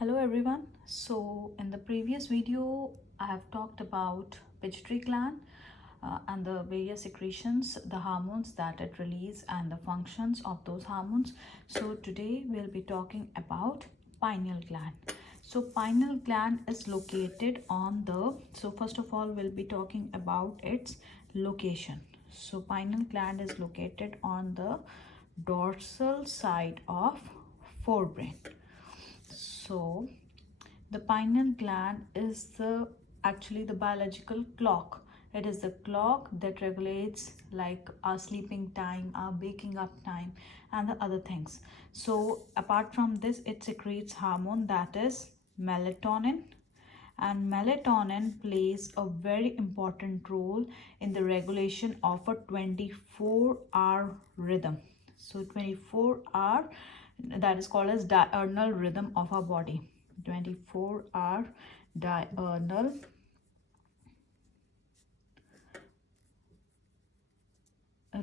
Hello everyone. So in the previous video I have talked about pituitary gland and the various secretions, the hormones that it releases and the functions of those hormones. So today we'll be talking about pineal gland. So pineal gland is located on the, so first of all we'll be talking about its location. So pineal gland is located on the dorsal side of forebrain. So the pineal gland is actually the biological clock. It is the clock that regulates like our sleeping time, our waking up time, and the other things. So apart from this, it secretes hormone that is melatonin, and melatonin plays a very important role in the regulation of a 24-hour rhythm. So 24-hour, that is called as diurnal rhythm of our body. 24-hour diurnal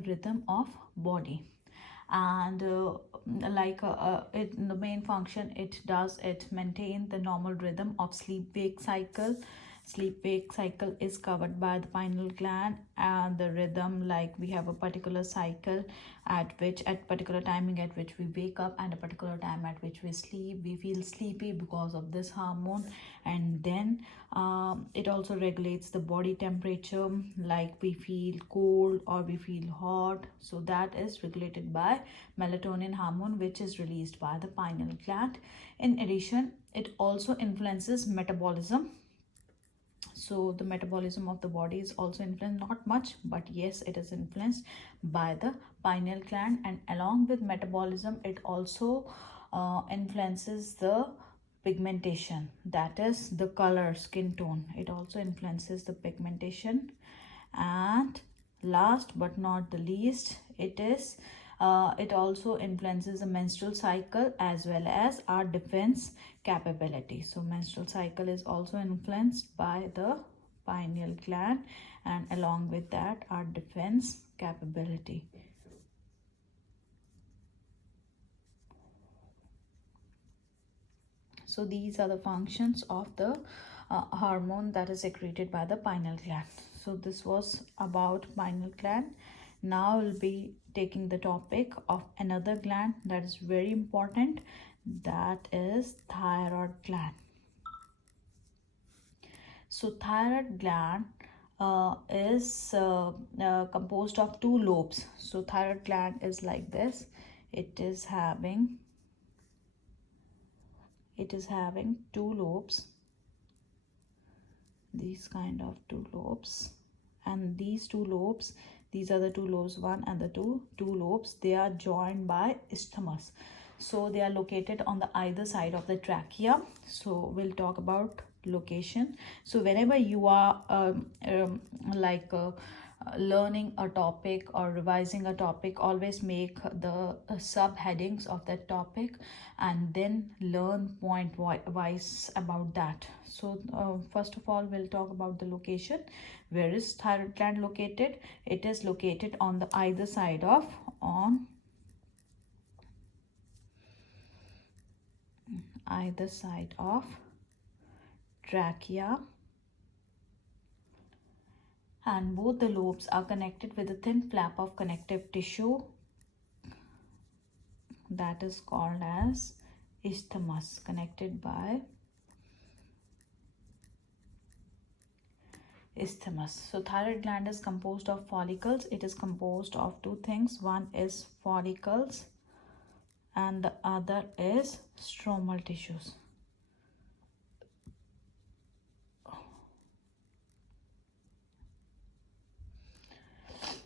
rhythm of body. And the main function it does, it maintain the normal rhythm of sleep wake cycle. Sleep wake cycle is covered by the pineal gland, and the rhythm, like we have a particular cycle at particular timing at which we wake up, and a particular time at which we sleep. We feel sleepy because of this hormone. And then it also regulates the body temperature, like we feel cold or we feel hot. So that is regulated by melatonin hormone, which is released by the pineal gland. In addition, it also influences metabolism. So the metabolism of the body is also influenced, not much, but yes, it is influenced by the pineal gland. And along with metabolism, it also influences the pigmentation, that is the color, skin tone. It also influences the pigmentation. And last but not the least, it also influences the menstrual cycle as well as our defense capability. So menstrual cycle is also influenced by the pineal gland, and along with that our defense capability. So these are the functions of the hormone that is secreted by the pineal gland. So this was about pineal gland. Now we'll be taking the topic of another gland that is very important, that is thyroid gland. So thyroid gland is composed of two lobes. So thyroid gland is like this. It is having two lobes, these kind of two lobes. And these two lobes, these are the two lobes, one and the two lobes, they are joined by isthmus. So they are located on the either side of the trachea. So we'll talk about location. So whenever you are learning a topic or revising a topic, always make the subheadings of that topic and then learn point wise about that. So first of all, we'll talk about the location. Where is thyroid gland located? It is located on the either side of trachea, and both the lobes are connected with a thin flap of connective tissue that is called as isthmus, connected by isthmus. So thyroid gland is composed of follicles. It is composed of two things. One is follicles and the other is stromal tissues.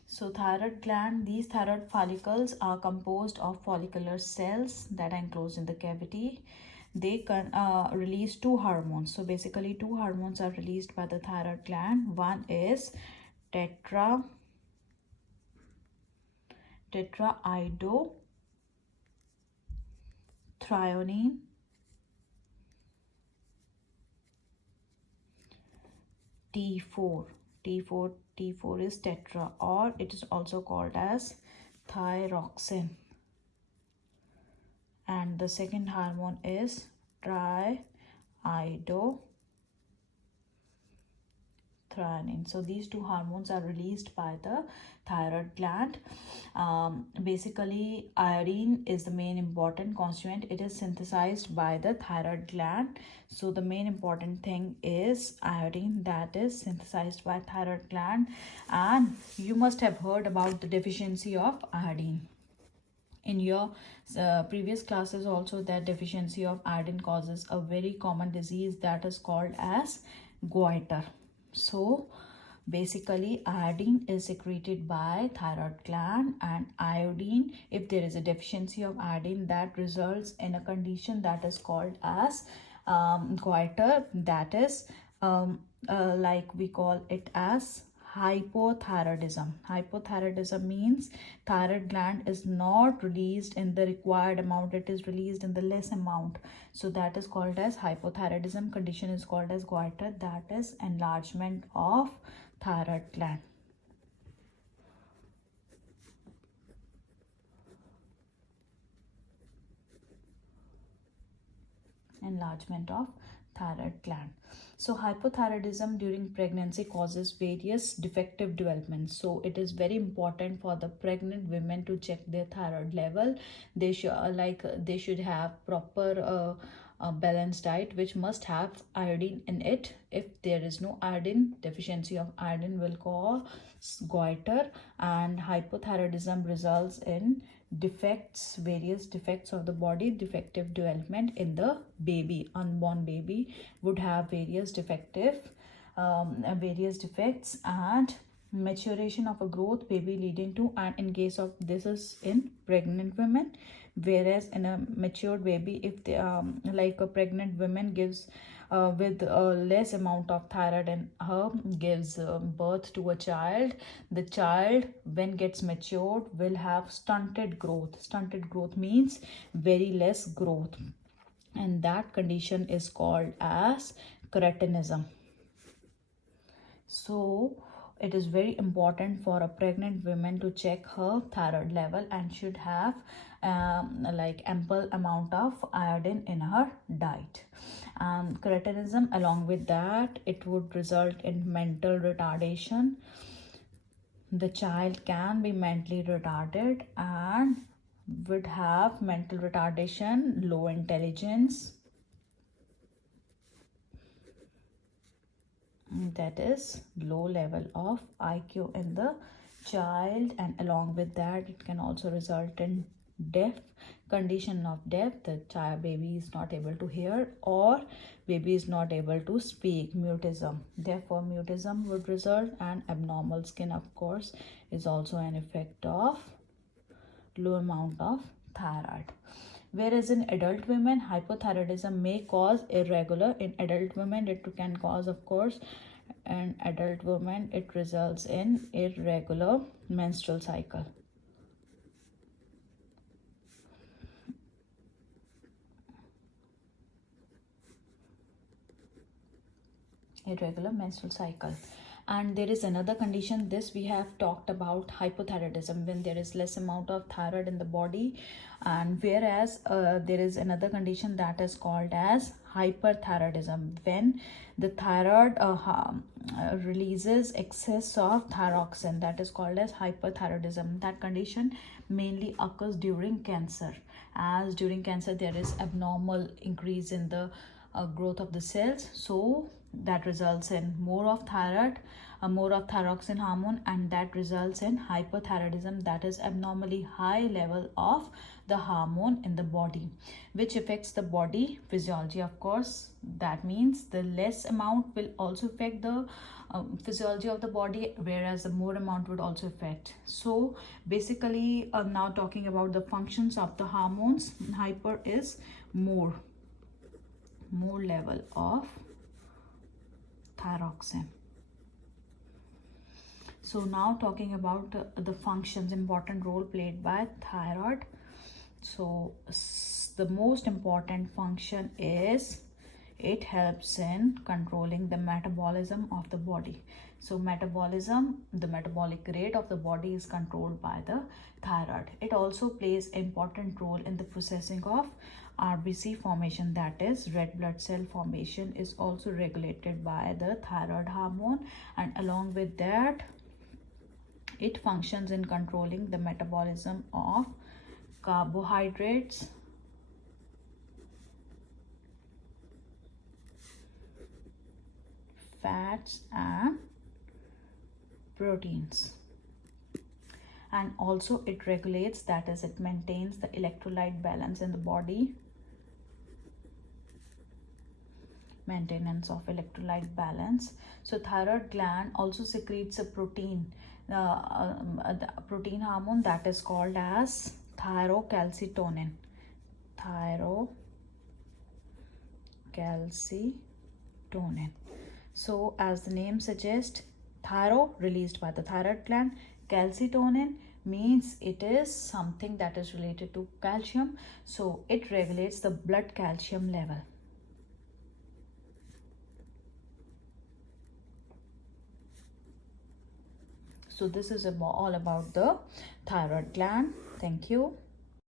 So thyroid gland, these thyroid follicles are composed of follicular cells that are enclosed in the cavity. They can release two hormones. So basically two hormones are released by the thyroid gland. One is tetraiodothyronine, T4. T4 is tetra, or it is also called as thyroxine. And the second hormone is triiodothyronine. So these two hormones are released by the thyroid gland. Basically, iodine is the main important constituent. It is synthesized by the thyroid gland. So the main important thing is iodine, that is synthesized by thyroid gland. And you must have heard about the deficiency of iodine in your previous classes also, that deficiency of iodine causes a very common disease that is called as goiter. So basically, iodine is secreted by thyroid gland, and iodine, if there is a deficiency of iodine, that results in a condition that is called as goiter, that is like we call it as hypothyroidism. Hypothyroidism means thyroid gland is not released in the required amount, it is released in the less amount. So that is called as hypothyroidism. Condition is called as goiter, that is enlargement of thyroid gland. Enlargement of thyroid gland. So hypothyroidism during pregnancy causes various defective developments. So it is very important for the pregnant women to check their thyroid level. They should they should have proper balanced diet which must have iodine in it. If there is no iodine, deficiency of iodine will cause goiter, and hypothyroidism results in defects, various defects of the body, defective development in the baby. Unborn baby would have various defects, and maturation of a growth baby leading to, and in case of this is in pregnant women, whereas in a matured baby, if they like a pregnant woman gives with a less amount of thyroid in her, gives birth to a child, the child when gets matured will have stunted growth. Stunted growth means very less growth, and that condition is called as cretinism. So it is very important for a pregnant woman to check her thyroid level and should have like ample amount of iodine in her diet. Cretinism, along with that, it would result in mental retardation. The child can be mentally retarded and would have mental retardation, low intelligence, that is low level of IQ in the child, and along with that it can also result in deaf condition of deaf. The child baby is not able to hear, or baby is not able to speak, mutism. Therefore mutism would result, and abnormal skin of course is also an effect of low amount of thyroid. Whereas in adult women, hypothyroidism may cause irregular. In adult women, it can cause, of course, in adult women, it results in irregular menstrual cycle. Irregular menstrual cycle. And there is another condition, this we have talked about, hypothyroidism, when there is less amount of thyroid in the body, and whereas there is another condition that is called as hyperthyroidism, when the thyroid releases excess of thyroxine, that is called as hyperthyroidism. That condition mainly occurs during cancer, as during cancer there is abnormal increase in the growth of the cells, so that results in more of thyroid, more of thyroxine hormone, and that results in hyperthyroidism, that is abnormally high level of the hormone in the body, which affects the body physiology, of course. That means the less amount will also affect the physiology of the body, whereas the more amount would also affect. So basically now talking about the functions of the hormones, hyper is more level of thyroxine. So now talking about the functions, important role played by thyroid. So the most important function is it helps in controlling the metabolism of the body. So metabolism, the metabolic rate of the body is controlled by the thyroid. It also plays an important role in the processing of RBC formation, that is red blood cell formation, is also regulated by the thyroid hormone, and along with that it functions in controlling the metabolism of carbohydrates, fats and proteins. And also it regulates, that is it maintains the electrolyte balance in the body, maintenance of electrolyte balance. So thyroid gland also secretes a protein, the protein hormone, that is called as thyrocalcitonin. Thyrocalcitonin. So as the name suggests, thyro released by the thyroid gland, calcitonin means it is something that is related to calcium, so it regulates the blood calcium level. So this is all about the thyroid gland. Thank you.